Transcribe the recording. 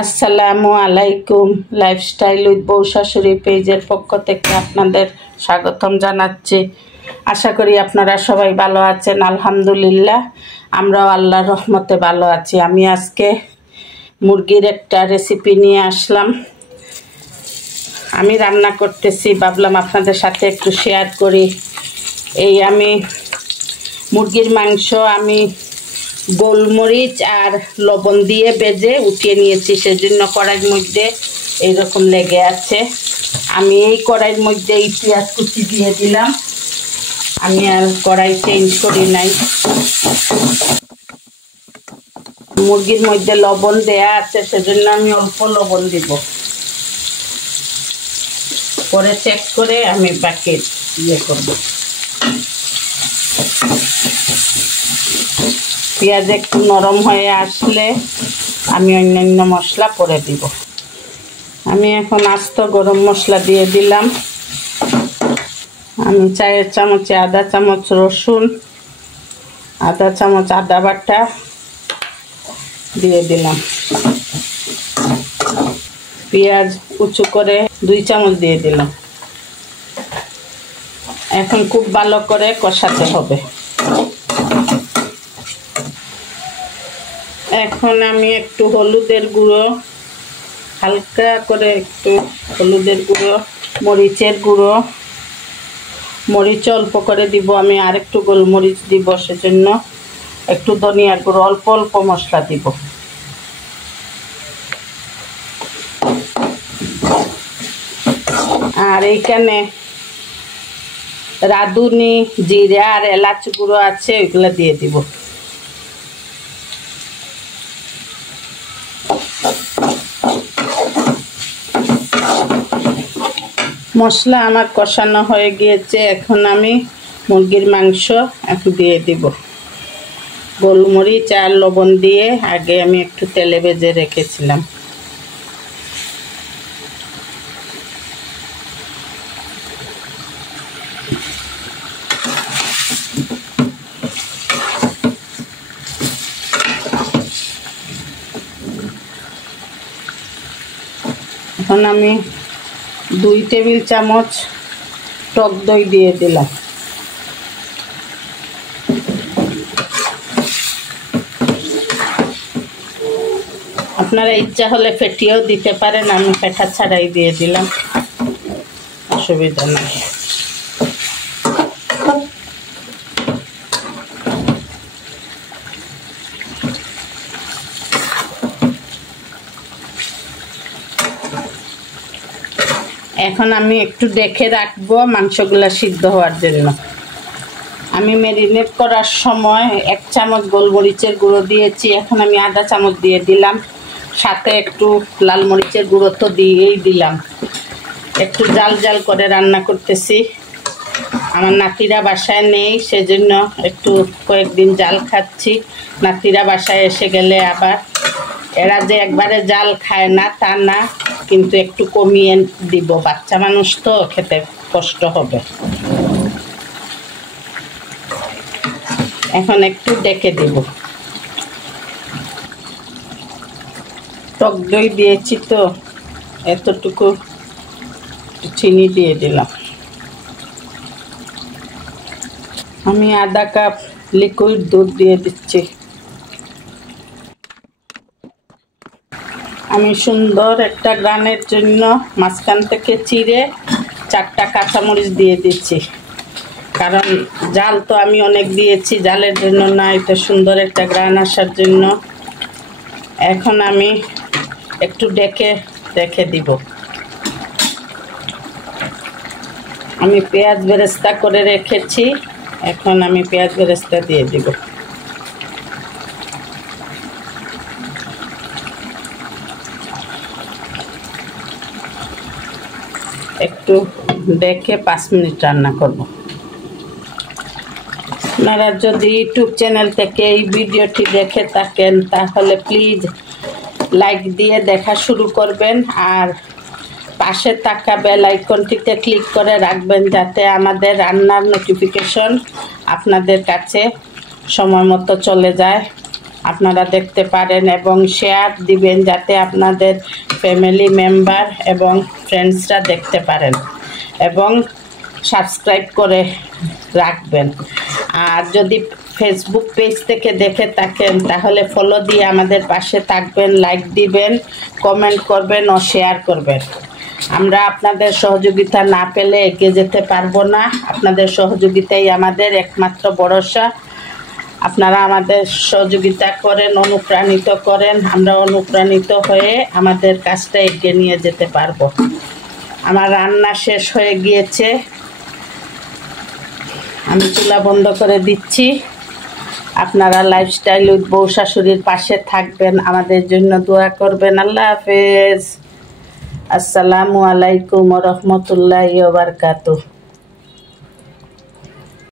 আসসালামু আলাইকুম। Lifestyle with বউ শাশুড়ি পেজের পক্ষ থেকে আপনাদের স্বাগতম জানাচ্ছি। আশা করি আপনারা সবাই ভালো আছেন। আলহামদুলিল্লাহ, আমরাও আল্লাহর রহমতে ভালো আছি। আমি আজকে মুরগির একটা রেসিপি নিয়ে আসলাম। আমি রান্না করতেছি, ভাবলাম আপনাদের সাথে একটু শেয়ার করি। আমি মুরগির মাংস আমি গোলমরিচ আর লবণ দিয়ে ভেজে উঠিয়ে নিয়েছি, সেজন্য কড়াইয়ের মধ্যে এইরকম লেগে আছে। আমি এই কড়াইয়ের মধ্যে এই পেঁয়াজ কুচি দিয়ে দিলাম। আমি আর কড়াই চেঞ্জ করি নাই। মুরগির মধ্যে লবণ দেয়া আছে, সেজন্য আমি অল্প লবণ দিব, পরে চেক করে আমি বাকি করব। পেঁয়াজ একটু নরম হয়ে আসলে আমি অন্যান্য মশলা পরে দিব। আমি এখন আস্ত গরম মশলা দিয়ে দিলাম। আমি চায়ের চামচে আধা চামচ রসুন, আধা চামচ আদা বাটা দিয়ে দিলাম। পেঁয়াজ কুচু করে 2 চামচ দিয়ে দিলাম। এখন খুব ভালো করে কষাতে হবে। এখন আমি একটু হলুদের গুঁড়ো, হালকা করে একটু হলুদের গুঁড়ো, মরিচের গুঁড়ো, মরিচ অল্প করে দিব। আমি আর একটু গোলমরিচ দিব, সেজন্য একটু ধনিয়ার গুঁড়ো, অল্প অল্প মশলা দিব। আর এইখানে রাঁধুনি, জিরা আর এলাচ গুঁড়ো আছে, ওইগুলো দিয়ে দিব। মশলা আমার কষানো হয়ে গিয়েছে। এখন আমি মুরগির মাংস দিয়ে দিব। গোলমরিচ আর লবণ দিয়ে আগে আমি একটু তেলে ভেজে রেখেছিলাম। এখন আমি 2 টেবিল চামচ টক দই দিয়ে দিলাম। আপনারা ইচ্ছা হলে ফেটিয়েও দিতে পারেন, আমি ফেটা ছাড়াই দিয়ে দিলাম, অসুবিধা নেই। এখন আমি একটু দেখে রাখবো মাংসগুলো সিদ্ধ হওয়ার জন্য। আমি ম্যারিনেট করার সময় 1 চামচ গোলমরিচের গুঁড়ো দিয়েছি, এখন আমি আধা চামচ দিয়ে দিলাম। সাথে একটু লাল মরিচের গুঁড়ো তো দিয়েই দিলাম। একটু জাল জাল করে রান্না করতেছি। আমার নাতিরা বাসায় নেই, সেজন্য একটু কয়েকদিন জাল খাচ্ছি। নাতিরা বাসায় এসে গেলে আবার, এরা যে একবারে জাল খায় না তা না, কিন্তু একটু কমিয়ে দিব, বাচ্চা মানুষ তো খেতে কষ্ট হবে। এখন একটু ডেকে দিব। টক দই দিয়েছি তো, এতটুকু চিনি দিয়ে দিলাম। আমি আধা কাপ লিকুইড দুধ দিয়ে দিচ্ছি। আমি সুন্দর একটা গ্রানের জন্য মাঝখান থেকে চিড়ে 4টা কাঁচামরিচ দিয়ে দিচ্ছি, কারণ জাল তো আমি অনেক দিয়েছি, জালের জন্য না, এটা সুন্দর একটা গ্রান আসার জন্য। এখন আমি একটু রেখে দিব। আমি পেঁয়াজ বেরেস্তা করে রেখেছি, এখন আমি পেঁয়াজ বেরেস্তা দিয়ে দিব। একটু দেখে 5 মিনিট রান্না করব। আপনারা যদি ইউটিউব চ্যানেল থেকে এই ভিডিওটি দেখে থাকেন, তাহলে প্লিজ লাইক দিয়ে দেখা শুরু করবেন, আর পাশে থাকা বেল আইকনটিতে ক্লিক করে রাখবেন, যাতে আমাদের রান্নার নোটিফিকেশন আপনাদের কাছে সময় মতো চলে যায়। আপনারা দেখতে পারেন এবং শেয়ার দিবেন যাতে আপনাদের ফ্যামিলি মেম্বার এবং ফ্রেন্ডসরা দেখতে পারেন এবং সাবস্ক্রাইব করে রাখবেন। আর যদি ফেসবুক পেজ থেকে দেখে থাকেন তাহলে ফলো দিয়ে আমাদের পাশে থাকবেন, লাইক দিবেন, কমেন্ট করবেন ও শেয়ার করবেন। আমরা আপনাদের সহযোগিতা না পেলে এগিয়ে যেতে পারবো না। আপনাদের সহযোগিতাই আমাদের একমাত্র ভরসা। আপনারা আমাদের সহযোগিতা করেন, অনুপ্রাণিত করেন, আমরা অনুপ্রাণিত হয়ে আমাদের কাজটা এগিয়ে নিয়ে যেতে পারবো। আমার রান্না শেষ হয়ে গিয়েছে, আমি চুলা বন্ধ করে দিচ্ছি। আপনারা লাইফস্টাইল উইথ বউ শাশুড়ির পাশে থাকবেন, আমাদের জন্য দোয়া করবেন। আল্লাহ হাফেজ। আসসালামু আলাইকুম ওয়া রাহমাতুল্লাহি ওয়া বারাকাতুহু।